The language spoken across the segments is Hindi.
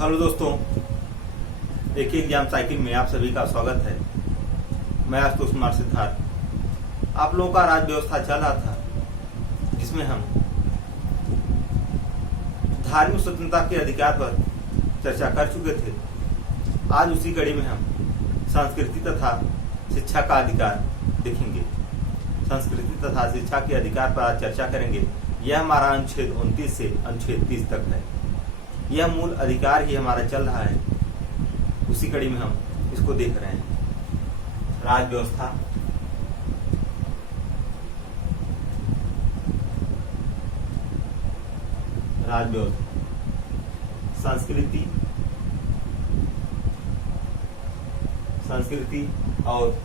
हेलो दोस्तों, एक एग्जाम साइकिल में आप सभी का स्वागत है। मैं आशुतोष कुमार सिद्धार्थ। आप लोगों का राज्य व्यवस्था चल रहा था, जिसमें हम धार्मिक स्वतंत्रता के अधिकार पर चर्चा कर चुके थे। आज उसी कड़ी में हम संस्कृति तथा शिक्षा का अधिकार देखेंगे। संस्कृति तथा शिक्षा के अधिकार पर आज चर्चा करेंगे। यह हमारा अनुच्छेद 29 से अनुच्छेद 30 तक है। यह मूल अधिकार ही हमारा चल रहा है, उसी कड़ी में हम इसको देख रहे हैं। राज्य व्यवस्था, राज्य व्यवस्था, संस्कृति और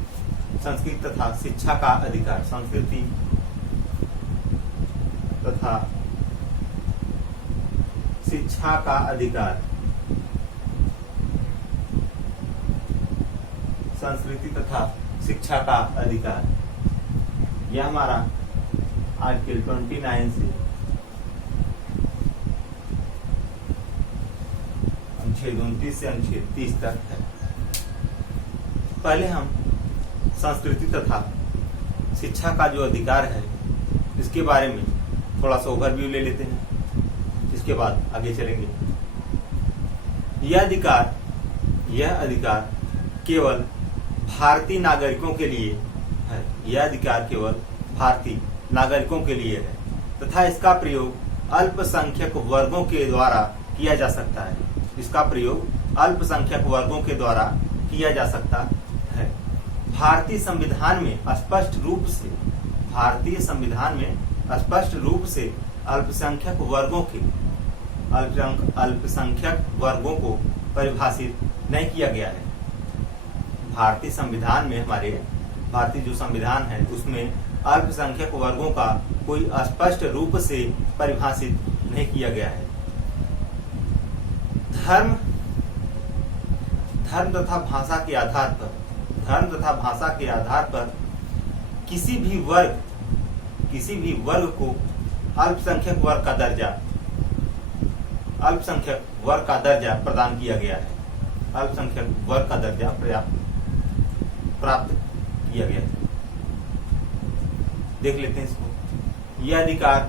संस्कृति तथा शिक्षा का अधिकार। संस्कृति तथा शिक्षा का अधिकार। संस्कृति तथा शिक्षा का अधिकार, यह हमारा आर्टिकल 29 से अनुच्छेद 29 से अनुच्छेद 30 तक है। पहले हम संस्कृति तथा शिक्षा का जो अधिकार है, इसके बारे में थोड़ा सा ओवरव्यू ले लेते हैं, इसके बाद आगे चलेंगे। यह अधिकार केवल भारतीय नागरिकों के लिए है। यह अधिकार केवल भारतीय नागरिकों के लिए है तथा इसका प्रयोग अल्पसंख्यक वर्गों के द्वारा किया जा सकता है। इसका प्रयोग अल्पसंख्यक वर्गों के द्वारा किया जा सकता है। भारतीय संविधान में स्पष्ट रूप से अल्पसंख्यक वर्गों को परिभाषित नहीं किया गया है। भारतीय संविधान में, हमारे भारतीय जो संविधान है, उसमें अल्पसंख्यक वर्गों का कोई स्पष्ट रूप से परिभाषित नहीं किया गया है। धर्म तथा भाषा के आधार पर किसी भी वर्ग को अल्पसंख्यक वर्ग का दर्जा प्रदान किया गया है। अल्पसंख्यक वर्ग का दर्जा प्राप्त किया गया है। देख लेते हैं इसको। यह अधिकार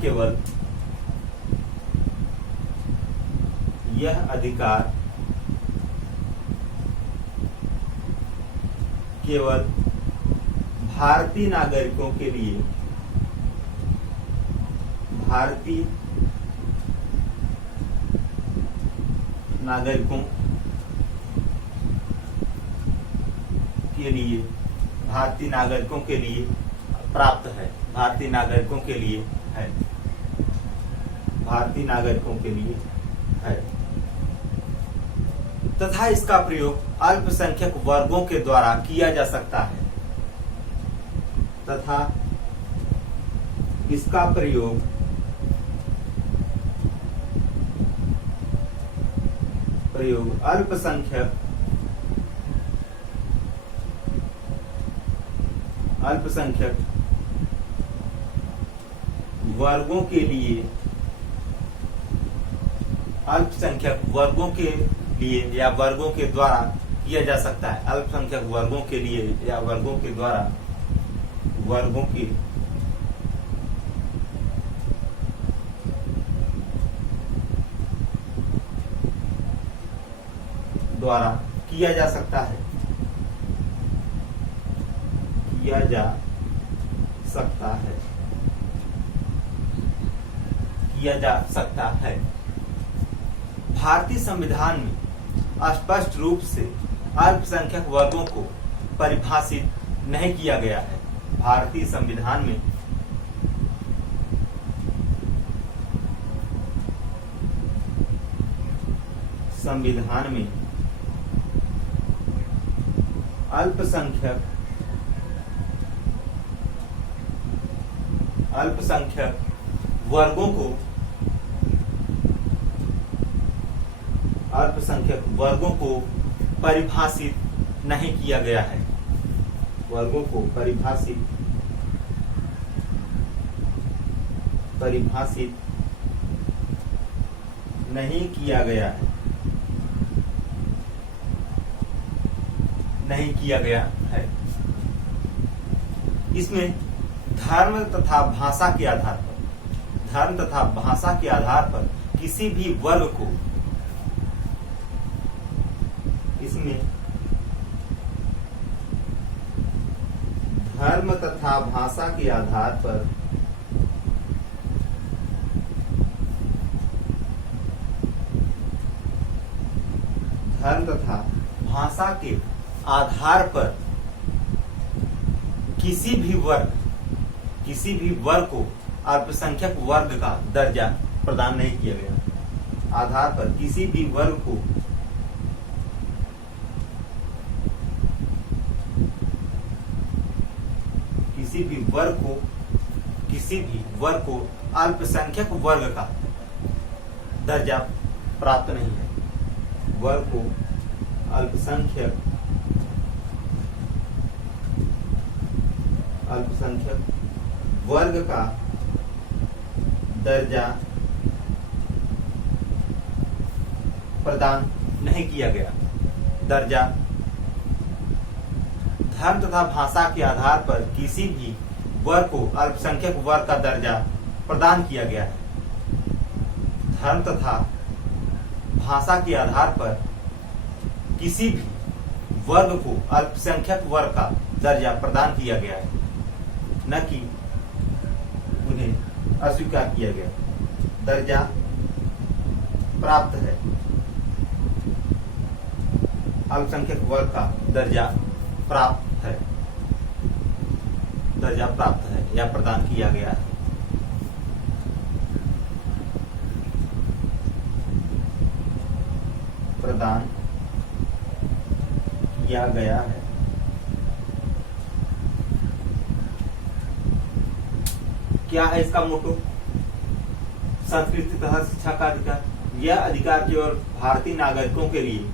केवल भारतीय नागरिकों के लिए, भारतीय नागरिकों के लिए प्राप्त है। भारतीय नागरिकों के लिए है तथा इसका प्रयोग अल्पसंख्यक वर्गों के द्वारा किया जा सकता है। तथा इसका प्रयोग अल्पसंख्यक वर्गों के लिए या वर्गों के द्वारा किया जा सकता है। अल्पसंख्यक वर्गों के लिए या वर्गों के द्वारा किया जा सकता है। भारतीय संविधान में स्पष्ट रूप से अल्पसंख्यक वर्गों को परिभाषित नहीं किया गया है। भारतीय संविधान में अल्पसंख्यक वर्गों को परिभाषित नहीं किया गया है। परिभाषित नहीं किया गया है। नहीं किया गया है। इसमें धर्म तथा भाषा के आधार पर किसी भी वर्ग को, इसमें धर्म तथा भाषा के आधार पर किसी भी वर्ग को अल्पसंख्यक वर्ग का दर्जा प्रदान नहीं किया गया। आधार पर किसी भी वर्ग को अल्पसंख्यक वर्ग का दर्जा प्राप्त नहीं है। वर्ग को अल्पसंख्यक वर्ग का दर्जा प्रदान नहीं किया गया। धर्म तथा भाषा के आधार पर किसी भी वर्ग को अल्पसंख्यक वर्ग का दर्जा प्रदान किया गया है। धर्म तथा भाषा के आधार पर किसी भी वर्ग को अल्पसंख्यक वर्ग का दर्जा प्रदान किया गया है, न कि उन्हें अस्वीकार किया गया। दर्जा प्राप्त है, अल्पसंख्यक वर्ग का दर्जा प्राप्त है या प्रदान किया गया है। प्रदान किया गया है। क्या है इसका मोटो? संस्कृति तथा शिक्षा का अधिकार। यह अधिकार केवल भारतीय नागरिकों के लिए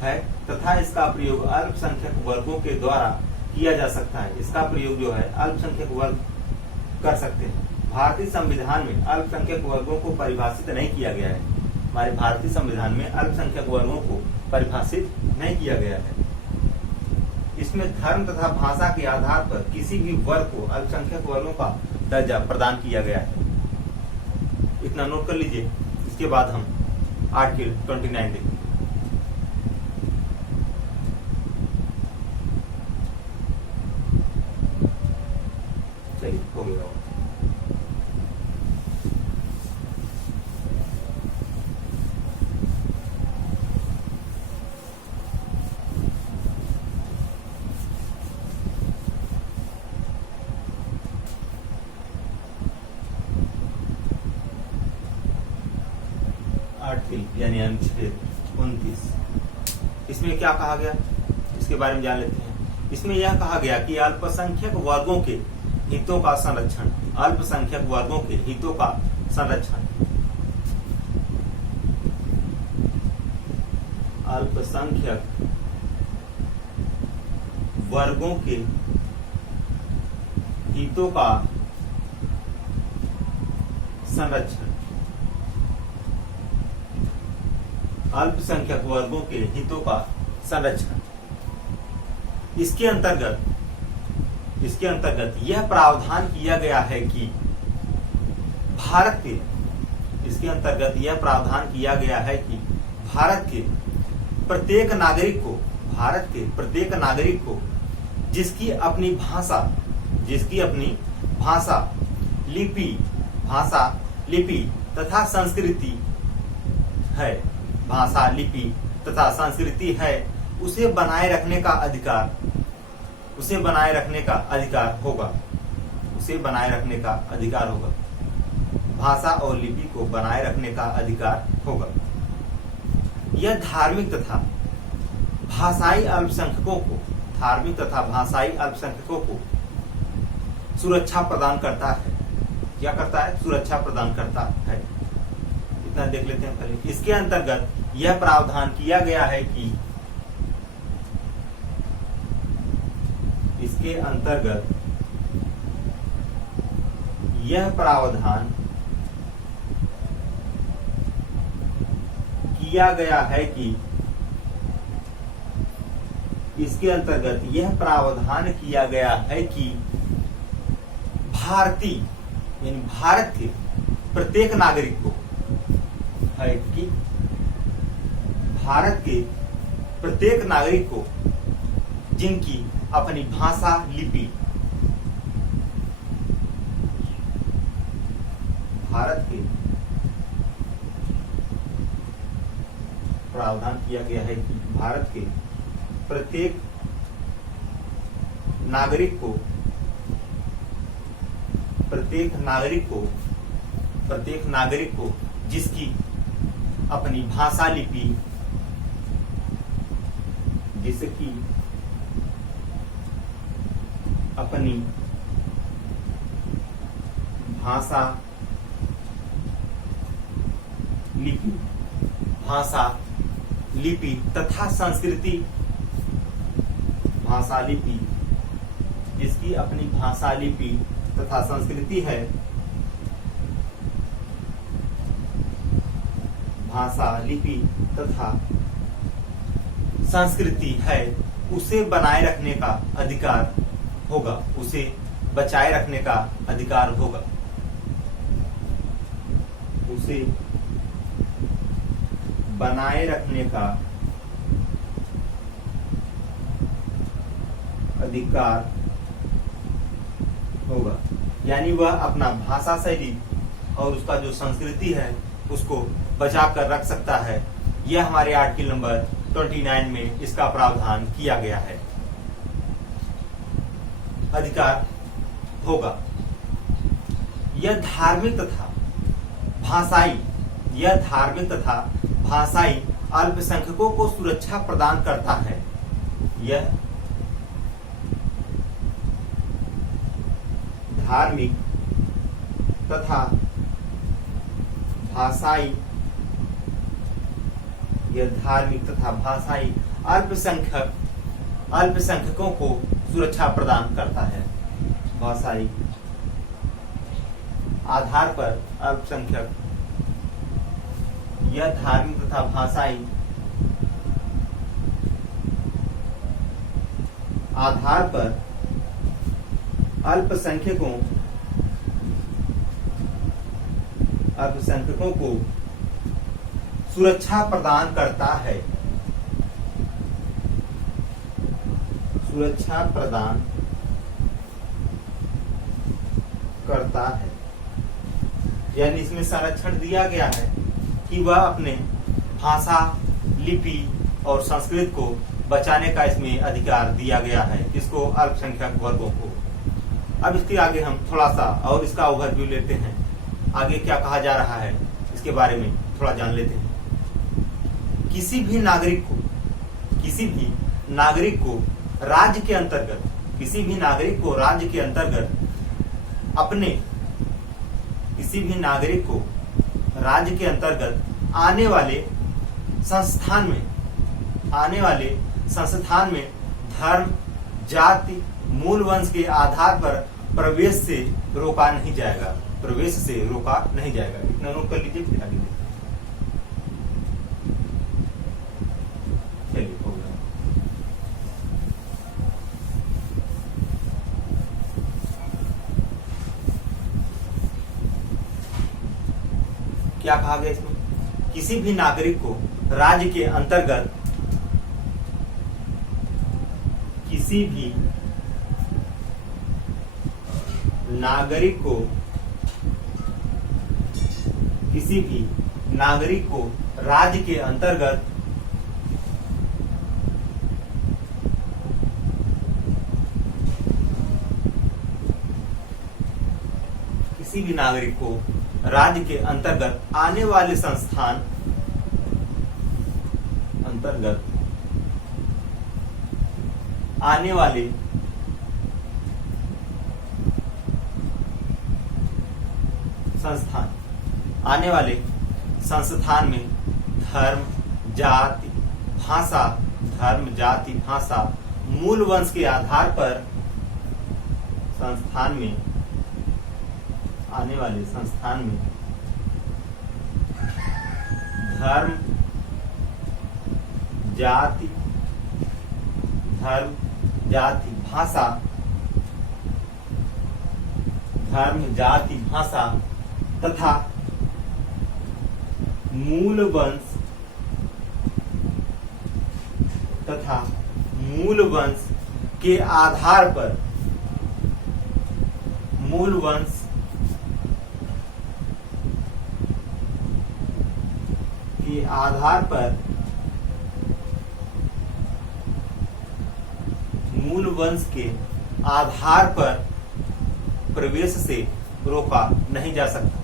है तथा इसका प्रयोग अल्पसंख्यक वर्गों के द्वारा किया जा सकता है। इसका प्रयोग जो है अल्पसंख्यक वर्ग कर सकते हैं। भारतीय संविधान में अल्पसंख्यक वर्गों को परिभाषित नहीं किया गया है। हमारे भारतीय संविधान में अल्पसंख्यक वर्गों को परिभाषित नहीं किया गया है। इसमें धर्म तथा भाषा के आधार पर किसी भी वर्ग को अल्पसंख्यक वर्गों का दर्जा प्रदान किया गया है। इतना नोट कर लीजिए। इसके बाद हम आर्टिकल 29 देखेंगे। चलिए हो गया। यानी अनुच्छेद 29। इसमें क्या कहा गया, इसके बारे में जान लेते हैं। इसमें यह कहा गया कि अल्पसंख्यक वर्गों के हितों का संरक्षण, अल्पसंख्यक वर्गों के हितों का संरक्षण, अल्पसंख्यक वर्गों के हितों का संरक्षण, अल्पसंख्यक वर्गों के हितों का संरक्षण। इसके अंतर्गत यह प्रावधान किया गया है कि भारत के प्रत्येक नागरिक को जिसकी अपनी भाषा, लिपि तथा संस्कृति है, उसे बनाए रखने का अधिकार होगा। भाषा और लिपि को बनाए रखने का अधिकार होगा। यह धार्मिक तथा भाषाई अल्पसंख्यकों को सुरक्षा प्रदान करता है। क्या करता है? सुरक्षा प्रदान करता है। इतना देख लेते हैं पहले। इसके अंतर्गत यह प्रावधान किया गया है कि इसके अंतर्गत यह प्रावधान किया गया है कि भारतीय यानी भारत के प्रत्येक नागरिक को है कि भारत के प्रत्येक नागरिक को जिनकी अपनी भाषा लिपि भारत के प्रावधान किया गया है कि भारत के प्रत्येक नागरिक को जिसकी अपनी भाषा लिपि जिसकी अपनी भाषा लिपि तथा संस्कृति जिसकी अपनी भाषा लिपि तथा संस्कृति है भाषा लिपि तथा संस्कृति है उसे बनाए रखने का अधिकार होगा उसे बचाए रखने का अधिकार होगा उसे बनाए रखने का अधिकार होगा यानी वह अपना भाषा शैली और उसका जो संस्कृति है उसको बचा कर रख सकता है। यह हमारे आर्टिकल नंबर 29 में इसका प्रावधान किया गया है। अधिकार होगा। यह धार्मिक तथा भाषाई अल्पसंख्यकों को सुरक्षा प्रदान करता है। यह धार्मिक तथा भाषाई अल्पसंख्यकों को सुरक्षा प्रदान करता है। भाषाई आधार पर अल्पसंख्यक यह धार्मिक तथा भाषाई आधार पर अल्पसंख्यकों को सुरक्षा प्रदान करता है। सुरक्षा प्रदान करता है यानी इसमें संरक्षण दिया गया है कि वह अपने भाषा लिपि और संस्कृत को बचाने का इसमें अधिकार दिया गया है इसको अल्पसंख्यक वर्गों को। अब इसके आगे हम थोड़ा सा और इसका ओवरव्यू लेते हैं। आगे क्या कहा जा रहा है इसके बारे में थोड़ा जान लेते हैं। किसी भी नागरिक को राज्य के अंतर्गत आने वाले संस्थान में धर्म जाति मूल वंश के आधार पर प्रवेश से रोका नहीं जाएगा। इतना नोट कर लीजिए फिर आगे देखते हैं। चलिए हो गया। क्या कहा गया इसमें? किसी भी नागरिक को राज्य के अंतर्गत किसी भी नागरिक को राज्य के अंतर्गत आने वाले संस्थान में धर्म जाति भाषा मूल वंश के आधार पर आने वाले संस्थान में धर्म धर्म, जाति, भाषा, धर्म, जाति, भाषा तथा मूल वंश के आधार पर, मूल वंश के आधार पर, मूल वंश के आधार पर प्रवेश से रोका नहीं जा सकता,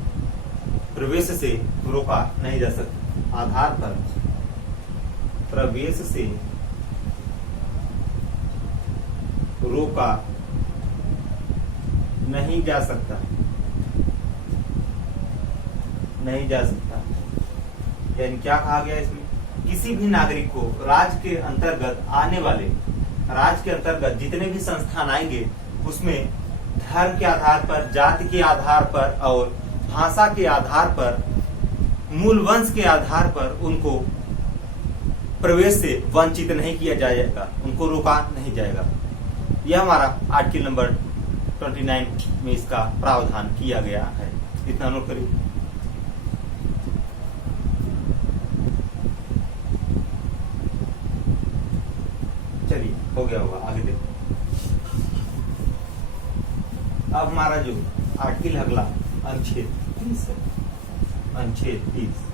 प्रवेश से रोका नहीं जा सकता, आधार पर प्रवेश से रोका नहीं जा सकता, नहीं जा सकता। यानी क्या कहा गया इसमें, किसी भी नागरिक को राज्य के अंतर्गत आने वाले, राज्य के अंतर्गत जितने भी संस्थान आएंगे उसमें धर्म के आधार पर, जाति के आधार पर और भाषा के आधार पर, मूल वंश के आधार पर उनको प्रवेश से वंचित नहीं किया जाएगा, उनको रोका नहीं जाएगा। यह हमारा आर्टिकल नंबर 29 में इसका प्रावधान किया गया है। इतना नोट करिए। चलिए हो गया होगा, आगे देखो। अब हमारा जो आर्टिकल अगला अनुच्छेद 30 है, अनुच्छेद 30।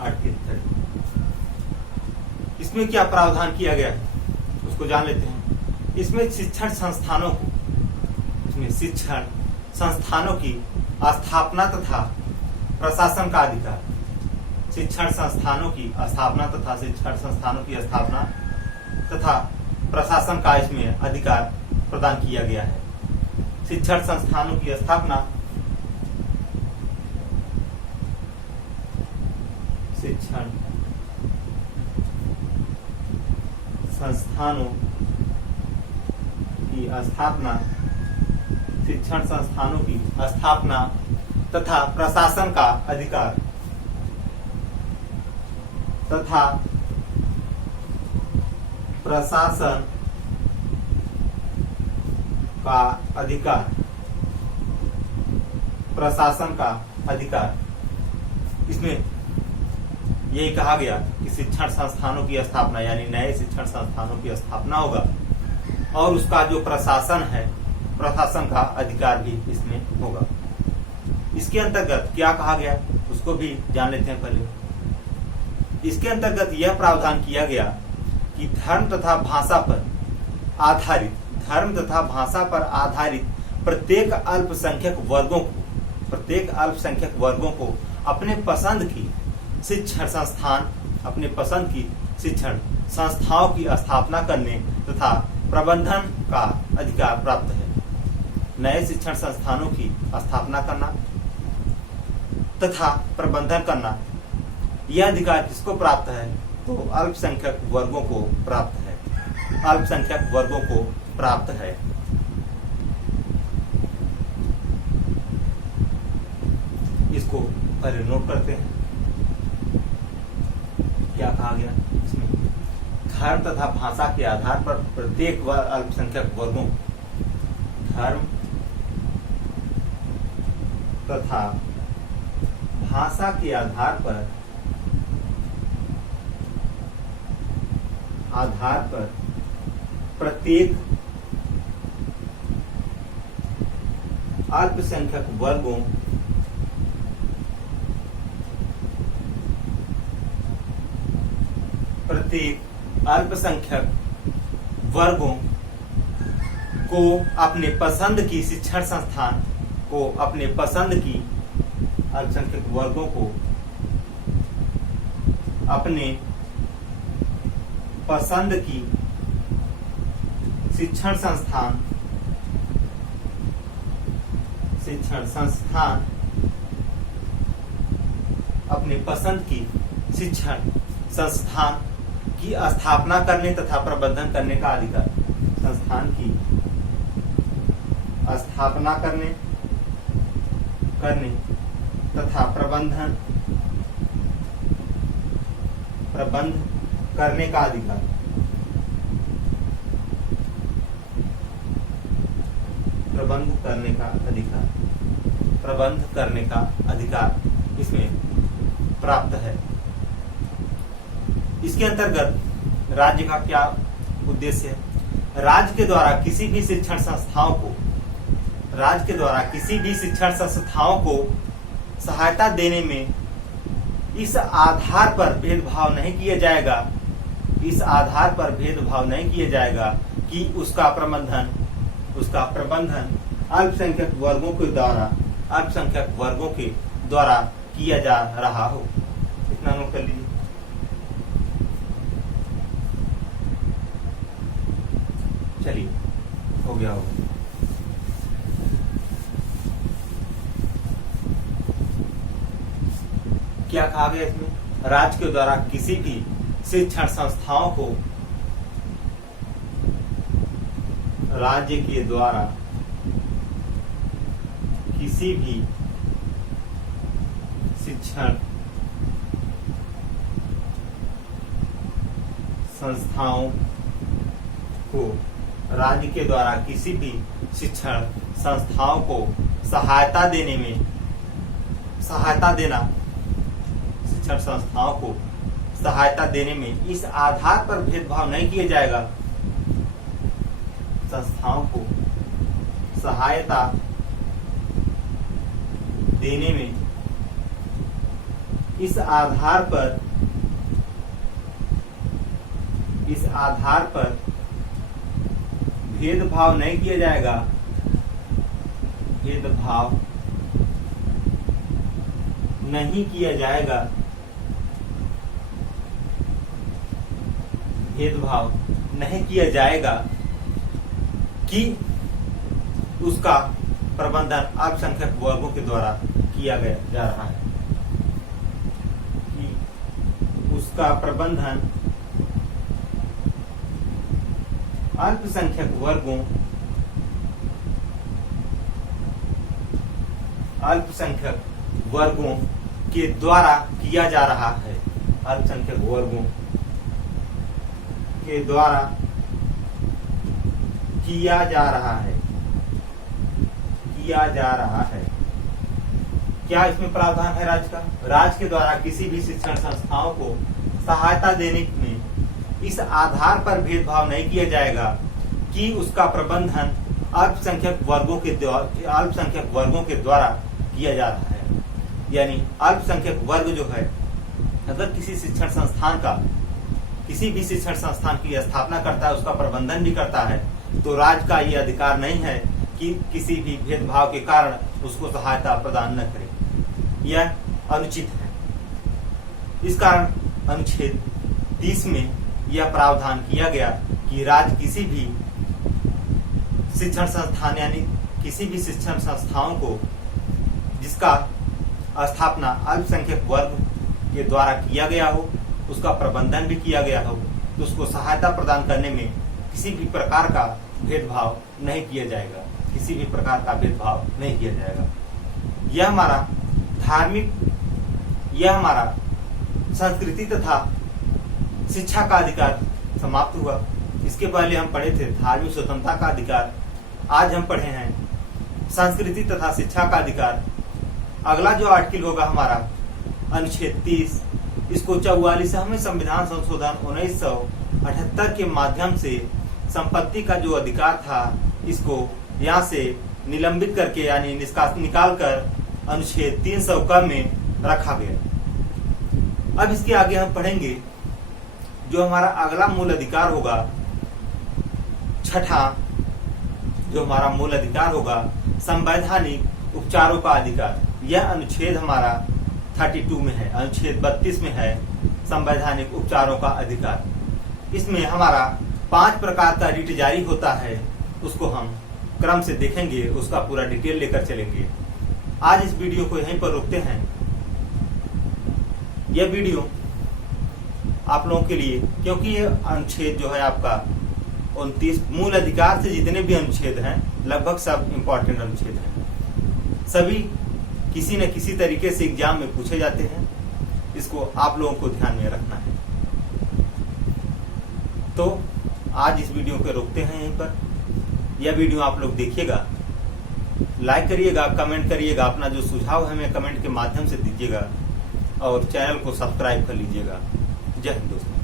आर्टिकल 30 इसमें क्या प्रावधान किया गया है उसको जान लेते हैं। इसमें शिक्षण संस्थानों को, इसमें शिक्षण संस्थानों की स्थापना तथा प्रशासन का अधिकार, शिक्षण संस्थानों की स्थापना तथा शिक्षण संस्थानों की स्थापना तथा प्रशासन का इसमें अधिकार प्रदान किया गया है। शिक्षण संस्थानों की स्थापना, शिक्षण संस्थानों की स्थापना, शिक्षण संस्थानों की स्थापना तथा प्रशासन का अधिकार, तथा प्रशासन का अधिकार, प्रशासन का अधिकार। इसमें यही कहा गया कि शिक्षण संस्थानों की स्थापना यानी नए शिक्षण संस्थानों की स्थापना होगा और उसका जो प्रशासन है, प्रशासन का अधिकार भी इसमें होगा। इसके अंतर्गत क्या कहा गया उसको भी जान लेते हैं पहले। इसके अंतर्गत यह प्रावधान किया गया कि धर्म तथा भाषा पर आधारित, धर्म तथा भाषा पर आधारित प्रत्येक अल्पसंख्यक वर्गों को, प्रत्येक अल्पसंख्यक वर्गों को अपने पसंद की शिक्षण संस्थान, अपने पसंद की शिक्षण संस्थाओं की स्थापना करने तथा प्रबंधन का अधिकार प्राप्त है। नए शिक्षण संस्थानों की स्थापना करना तथा प्रबंधन करना, यह अधिकार किसको प्राप्त है? तो अल्पसंख्यक वर्गों को प्राप्त है, अल्पसंख्यक वर्गों को प्राप्त है। इसको पहले नोट करते हैं। क्या कहा गया इसमें? धर्म तथा भाषा के आधार पर प्रत्येक अल्पसंख्यक वर्गों, धर्म तथा भाषा के आधार पर प्रत्येक अल्पसंख्यक वर्गों, प्रत्येक अल्पसंख्यक वर्गों को अपने पसंद की शिक्षण संस्थान को, अपने पसंद की अल्पसंख्यक वर्गों को अपने पसंद की शिक्षण संस्थान, अपने पसंद की शिक्षण संस्थान की स्थापना करने तथा प्रबंधन करने का अधिकार, संस्थान की स्थापना करने तथा प्रबंधन प्रबंध करने का अधिकार। प्रबंध करने का अधिकार, प्रबंध करने का अधिकार इसमें प्राप्त है। इसके अंतर्गत राज्य का क्या उद्देश्य है? राज्य के द्वारा किसी भी शिक्षण संस्थाओं को, राज्य के द्वारा किसी भी शिक्षण संस्थाओं को सहायता देने में इस आधार पर भेदभाव नहीं किया जाएगा, इस आधार पर भेदभाव नहीं किया जाएगा कि उसका प्रबंधन अल्पसंख्यक वर्गों के द्वारा किया जा रहा हो। इतना नोट कर लीजिए। चलिए, हो गया होगा। क्या कहा गया इसमें? राज्य के द्वारा किसी भी शिक्षण संस्थाओं को, राज्य के द्वारा किसी भी शिक्षण संस्थाओं को, राज्य के द्वारा किसी भी शिक्षण संस्थाओं को सहायता देना, शिक्षण संस्थाओं को सहायता देने में इस आधार पर भेदभाव नहीं किया जाएगा, संस्थाओं को सहायता देने में इस आधार पर भेदभाव नहीं किया जाएगा, भेदभाव नहीं किया जाएगा, भेदभाव नहीं किया जाएगा कि उसका प्रबंधन अल्पसंख्यक वर्गों के द्वारा किया गया जा रहा है, कि उसका प्रबंधन अल्पसंख्यक वर्गों के द्वारा किया जा रहा है, अल्पसंख्यक वर्गों के द्वारा किया जा रहा है। क्या इसमें प्रावधान है राज्य का? राज्य के द्वारा किसी भी शिक्षण संस्थाओं को सहायता देने में इस आधार पर भेदभाव नहीं किया जाएगा कि उसका प्रबंधन अल्पसंख्यक वर्गों के द्वारा किया जा रहा है। यानी अल्पसंख्यक वर्ग जो है, अगर किसी शिक्षण संस्थान का, किसी भी शिक्षण संस्थान की स्थापना करता है, उसका प्रबंधन भी करता है, तो राज्य का ये अधिकार नहीं है कि किसी भी भेदभाव के कारण उसको सहायता प्रदान न करे। यह अनुचित है। इस कारण अनुच्छेद 30 में यह प्रावधान किया गया कि राज्य किसी भी शिक्षण संस्थान, यानी किसी भी शिक्षण संस्थाओं को जिसका स्थापना अल्पसंख्यक वर्ग के द्वारा किया गया हो, उसका प्रबंधन भी किया गया हो, तो उसको सहायता प्रदान करने में किसी भी प्रकार का भेदभाव नहीं किया जाएगा, किसी भी प्रकार का भेदभाव नहीं किया जाएगा। यह हमारा धार्मिक, यह हमारा संस्कृति तथा शिक्षा का अधिकार समाप्त हुआ। इसके पहले हम पढ़े थे धार्मिक स्वतंत्रता का अधिकार, आज हम पढ़े हैं संस्कृति तथा शिक्षा का अधिकार। अगला जो आर्टिकल होगा हमारा अनुच्छेद 30, इसको 44वें संविधान संशोधन 1978 के माध्यम से संपत्ति का जो अधिकार था, इसको यहाँ से निलंबित करके, यानी निकाल कर अनुच्छेद 300 क में रखा गया। अब इसके आगे हम पढ़ेंगे जो हमारा अगला मूल अधिकार होगा, छठा जो हमारा मूल अधिकार होगा, संवैधानिक उपचारों का अधिकार। यह अनुच्छेद हमारा 32 में है, अनुच्छेद 32 में है संवैधानिक उपचारों का अधिकार। इसमें हमारा 5 प्रकार का रिट जारी होता है, उसको हम क्रम से देखेंगे, उसका पूरा डिटेल लेकर चलेंगे। आज इस वीडियो को यहीं पर रोकते हैं। यह वीडियो आप लोगों के लिए, क्योंकि ये अनुच्छेद जो है आपका 29 मूल अधिकार से जितने भी अनुच्छेद हैं, लगभग सब इम्पोर्टेंट अनुच्छेद हैं, सभी किसी न किसी तरीके से एग्जाम में पूछे जाते हैं। इसको आप लोगों को ध्यान में रखना है। तो आज इस वीडियो को रोकते हैं यहीं पर। यह वीडियो आप लोग देखिएगा, लाइक करिएगा, कमेंट करिएगा, अपना जो सुझाव है हमें कमेंट के माध्यम से दीजिएगा और चैनल को सब्सक्राइब कर लीजिएगा। जय हिंद दोस्तों।